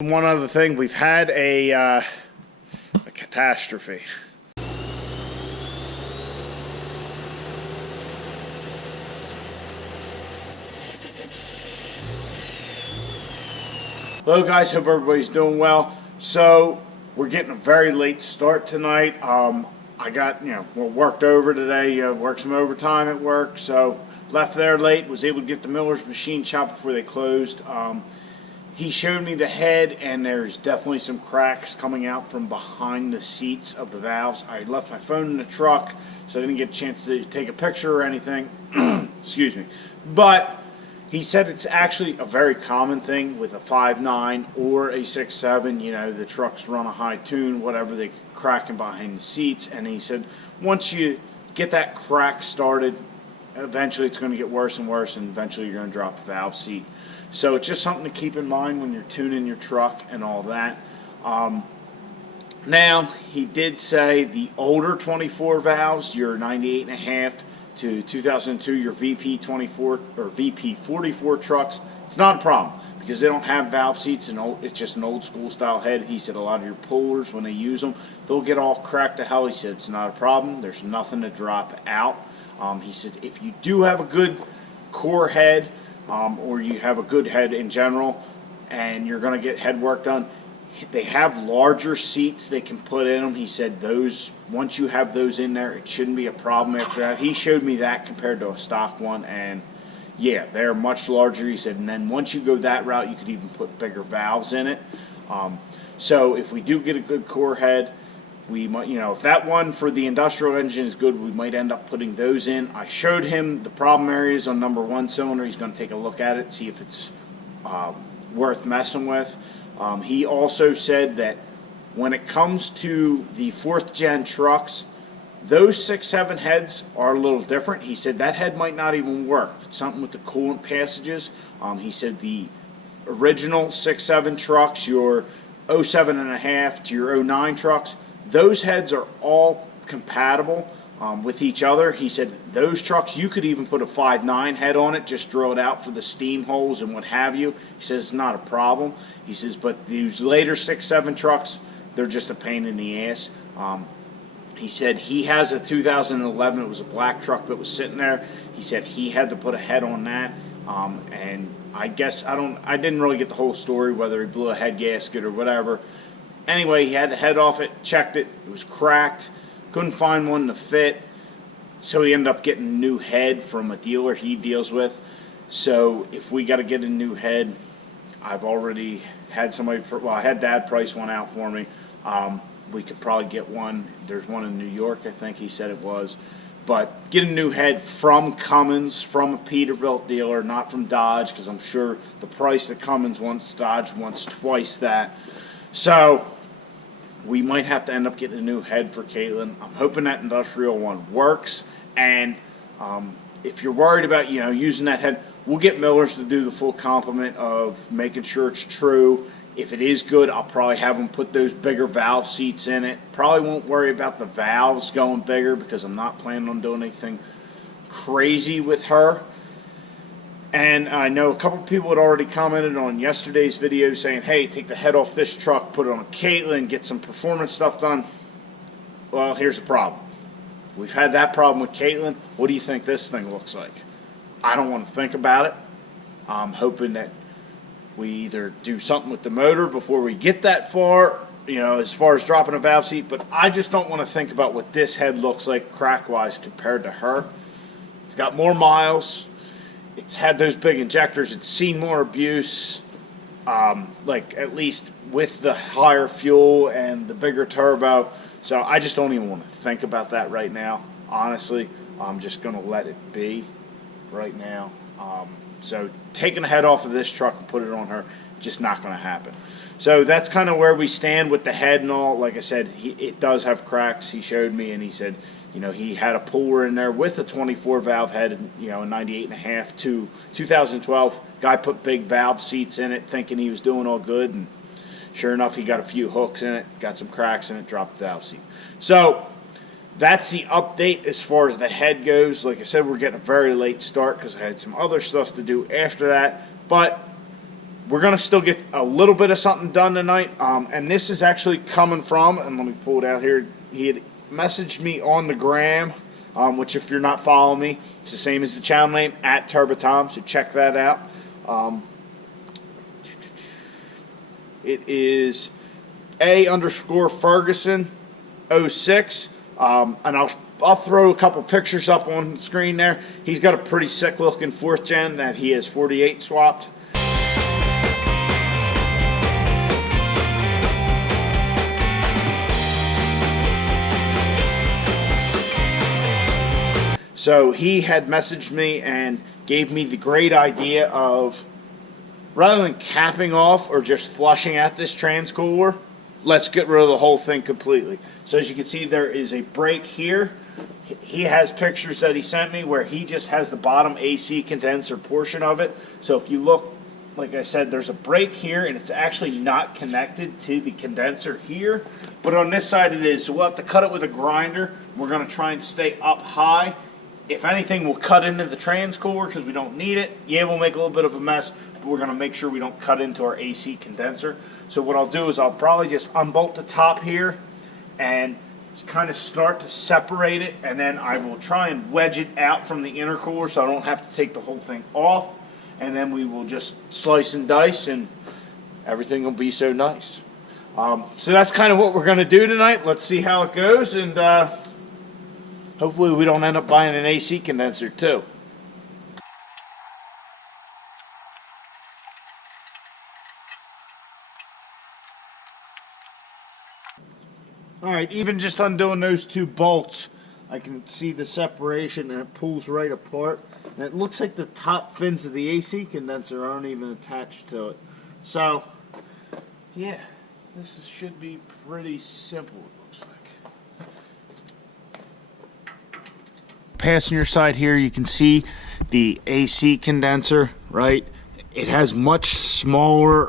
One other thing, we've had a catastrophe. Hello guys, hope everybody's doing well. So we're getting a very late start tonight. I got, worked over today, worked some overtime at work, so left there late, was able to get the miller's machine shop before they closed. He showed me the head, and there's definitely some cracks coming out from behind the seats of the valves. I left my phone in the truck, so I didn't get a chance to take a picture or anything. Excuse me. But he said it's actually a very common thing with a 5.9 or a 6.7. The trucks run a high tune, whatever, they cracking behind the seats. And he said once you get that crack started, eventually it's going to get worse and worse, and eventually you're going to drop the valve seat. So it's just something to keep in mind when you're tuning your truck and all that. Now, he did say the older 24 valves, your 98.5 to 2002, your VP24 or VP44 trucks, it's not a problem because they don't have valve seats, and it's just an old school style head. He said a lot of your pullers, when they use them, they'll get all cracked to hell. He said it's not a problem. There's nothing to drop out. He said if you do have a good core head, or you have a good head in general, and you're going to get head work done, they have larger seats they can put in them. He said those, once you have those in there, it shouldn't be a problem after that. He showed me that compared to a stock one, and yeah, they're much larger. He said, and then once you go that route, you could even put bigger valves in it. So if we do get a good core head, we might, if that one for the industrial engine is good, we might end up putting those in. I showed him the problem areas on number 1 cylinder. He's going to take a look at it, see if it's worth messing with. He also said that when it comes to the 4th gen trucks, those 6.7 heads are a little different. He said that head might not even work. It's something with the coolant passages. He said the original 6.7 trucks, your 07.5 to your 09 trucks, those heads are all compatible with each other. He said those trucks, you could even put a 5.9 head on it, just drill it out for the steam holes and what have you. He says it's not a problem. He says, but these later 6.7 trucks, they're just a pain in the ass. He said he has a 2011, it was a black truck that was sitting there. He said he had to put a head on that, and I guess, I didn't really get the whole story, whether he blew a head gasket or whatever. Anyway, he had the head off it, checked it, it was cracked, couldn't find one to fit, so he ended up getting a new head from a dealer he deals with. So if we got to get a new head, I've already had somebody, I had Dad price one out for me. We could probably get one. There's one in New York, I think he said it was. But get a new head from Cummins, from a Peterbilt dealer, not from Dodge, because I'm sure the price that Cummins wants, Dodge wants twice that. So we might have to end up getting a new head for Caitlin. I'm hoping that industrial one works. And if you're worried about, using that head, we'll get Millers to do the full complement of making sure it's true. If it is good, I'll probably have them put those bigger valve seats in it. Probably won't worry about the valves going bigger because I'm not planning on doing anything crazy with her. And I know a couple people had already commented on yesterday's video saying, hey, take the head off this truck, put it on a Caitlin, get some performance stuff done. Well, here's the problem. We've had that problem with Caitlin. What do you think this thing looks like? I don't want to think about it. I'm hoping that we either do something with the motor before we get that far, as far as dropping a valve seat, but I just don't want to think about what this head looks like crack-wise compared to her. It's got more miles. It's had those big injectors. It's seen more abuse, at least with the higher fuel and the bigger turbo. So I just don't even want to think about that right now. Honestly, I'm just going to let it be right now. So taking the head off of this truck and put it on her, just not going to happen. So that's kind of where we stand with the head and all. Like I said, it does have cracks. He showed me, and he said, he had a puller in there with a 24 valve head, a 98.5 to 2012. Guy put big valve seats in it thinking he was doing all good, and sure enough, he got a few hooks in it, got some cracks in it, dropped the valve seat. So that's the update as far as the head goes. Like I said, we're getting a very late start because I had some other stuff to do after that. But we're going to still get a little bit of something done tonight. And this is actually coming from, and let me pull it out here. He had messaged me on the gram, which if you're not following me, it's the same as the channel name, @TurboTom, so check that out. It is A_Ferguson06, and I'll throw a couple pictures up on the screen there. He's got a pretty sick looking 4th gen that he has 48 swapped. So he had messaged me and gave me the great idea of, rather than capping off or just flushing out this transcooler, let's get rid of the whole thing completely. So as you can see, there is a break here. He has pictures that he sent me where he just has the bottom AC condenser portion of it. So if you look, like I said, there's a break here, and it's actually not connected to the condenser here. But on this side it is. So we'll have to cut it with a grinder. We're going to try and stay up high. If anything, we'll cut into the transcooler because we don't need it. Yeah, we'll make a little bit of a mess, but we're going to make sure we don't cut into our AC condenser. So what I'll do is I'll probably just unbolt the top here and kind of start to separate it, and then I will try and wedge it out from the intercooler so I don't have to take the whole thing off, and then we will just slice and dice and everything will be so nice. So that's kind of what we're going to do tonight. Let's see how it goes, and hopefully we don't end up buying an AC condenser too. Alright, even just undoing those 2 bolts, I can see the separation and it pulls right apart. And it looks like the top fins of the AC condenser aren't even attached to it. So, yeah, this should be pretty simple, it looks like. Passenger side here, you can see the AC condenser, right? It has much smaller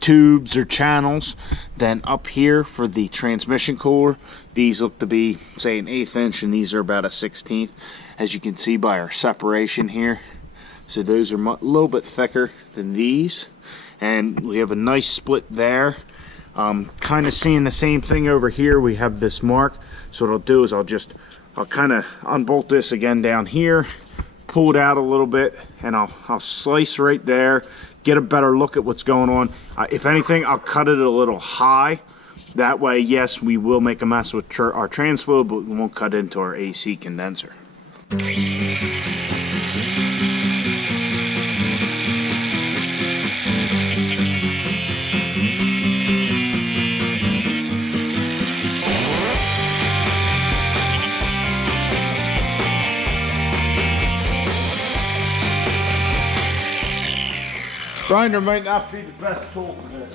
tubes or channels than up here for the transmission cooler. These look to be, say, an 1/8 inch, and these are about a 1/16, as you can see by our separation here. So those are a little bit thicker than these, and we have a nice split there. Kind of seeing the same thing over here. We have this mark. So what I'll do is I'll kind of unbolt this again down here, pull it out a little bit, and I'll slice right there, get a better look at what's going on. If anything, I'll cut it a little high. That way, yes, we will make a mess with our trans fluid, but we won't cut into our AC condenser. Grinder might not be the best tool for this.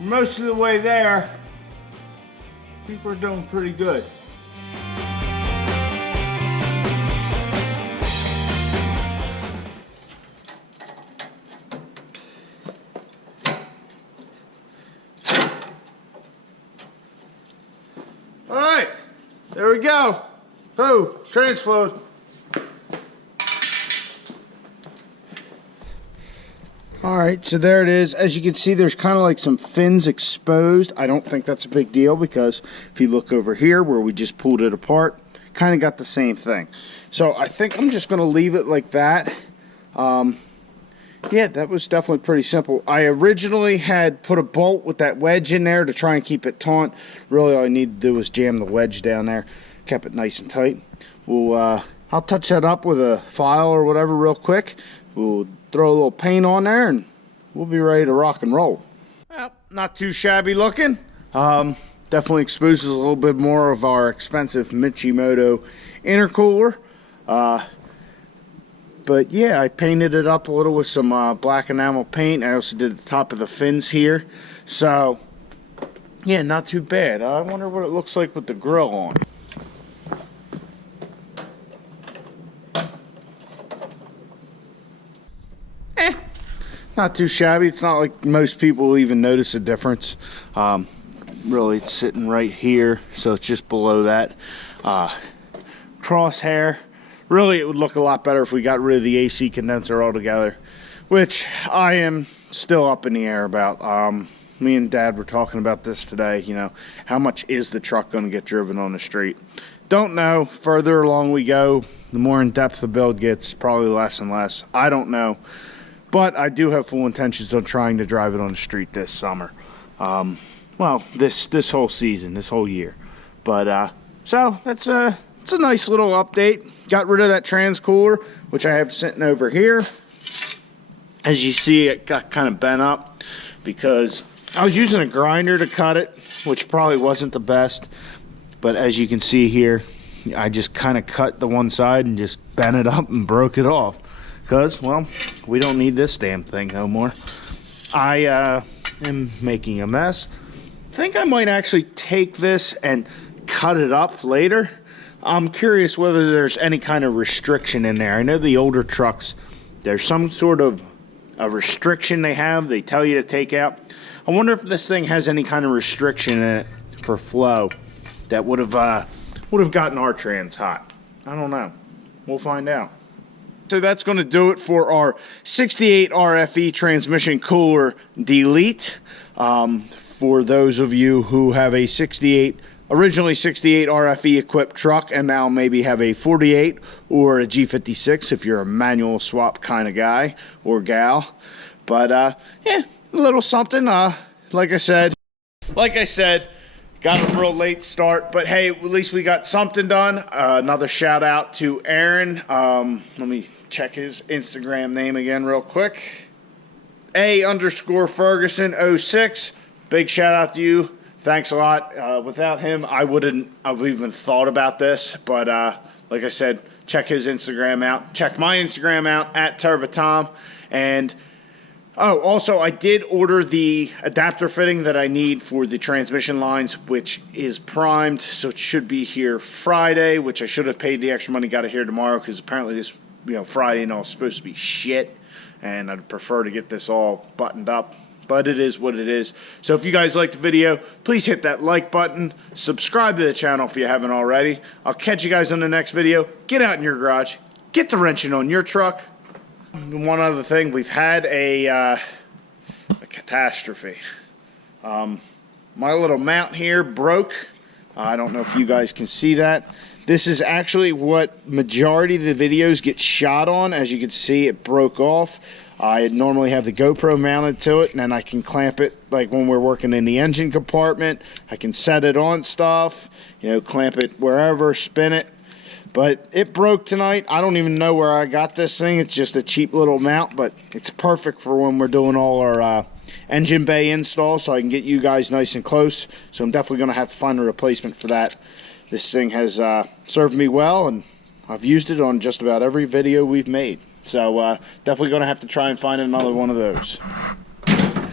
Most of the way there, I think we're doing pretty good. All right, there we go. Oh, trans fluid. Alright, so there it is. As you can see, there's kind of like some fins exposed. I don't think that's a big deal because if you look over here where we just pulled it apart, kind of got the same thing. So I think I'm just going to leave it like that. Yeah, that was definitely pretty simple. I originally had put a bolt with that wedge in there to try and keep it taut. Really all I need to do was jam the wedge down there. Kept it nice and tight. I'll touch that up with a file or whatever real quick. We'll throw a little paint on there and we'll be ready to rock and roll. Well, not too shabby looking. Definitely exposes a little bit more of our expensive Michimoto intercooler. But yeah, I painted it up a little with some black enamel paint. I also did the top of the fins here. So, yeah, not too bad. I wonder what it looks like with the grill on. Not too shabby. It's not like most people even notice a difference. Really, it's sitting right here, so it's just below that crosshair. Really, it would look a lot better if we got rid of the AC condenser altogether, which I am still up in the air about. Me and Dad were talking about this today. You know, how much is the truck going to get driven on the street? Don't know. Further along we go, the more in depth the build gets, probably less and less. I don't know. But I do have full intentions of trying to drive it on the street this summer. Well, this whole season, this whole year. But so it's a nice little update. Got rid of that trans cooler, which I have sitting over here. As you see, it got kind of bent up because I was using a grinder to cut it, which probably wasn't the best. But as you can see here, I just kind of cut the one side and just bent it up and broke it off. Because, well, we don't need this damn thing no more. I am making a mess. I think I might actually take this and cut it up later. I'm curious whether there's any kind of restriction in there. I know the older trucks, there's some sort of a restriction they have. They tell you to take out. I wonder if this thing has any kind of restriction in it for flow that would have gotten our trans hot. I don't know. We'll find out. So that's going to do it for our 68 RFE transmission cooler delete. For those of you who have a originally 68 RFE equipped truck and now maybe have a 48 or a G56 if you're a manual swap kind of guy or gal. But yeah, a little something. Like I said, got a real late start, but hey, at least we got something done. Another shout out to Aaron. Let me check his Instagram name again real quick. A_Ferguson06. Big shout out to you. Thanks a lot. Without him, I wouldn't have even thought about this. But like I said, check his Instagram out. Check my Instagram out at TurboTom. And oh, also, I did order the adapter fitting that I need for the transmission lines, which is primed, so it should be here Friday, which I should have paid the extra money, got it here tomorrow, because apparently this, Friday and all is supposed to be shit, and I'd prefer to get this all buttoned up, but it is what it is. So if you guys liked the video, please hit that like button, subscribe to the channel if you haven't already. I'll catch you guys on the next video. Get out in your garage, get the wrenching on your truck. One other thing, we've had a catastrophe. My little mount here broke. I don't know if you guys can see that. This is actually what majority of the videos get shot on. As you can see, it broke off. I normally have the GoPro mounted to it, and then I can clamp it like when we're working in the engine compartment. I can set it on stuff, clamp it wherever, spin it. But it broke tonight. I don't even know where I got this thing. It's just a cheap little mount, but it's perfect for when we're doing all our engine bay installs, so I can get you guys nice and close. So I'm definitely going to have to find a replacement for that. This thing has served me well, and I've used it on just about every video we've made. So definitely going to have to try and find another one of those.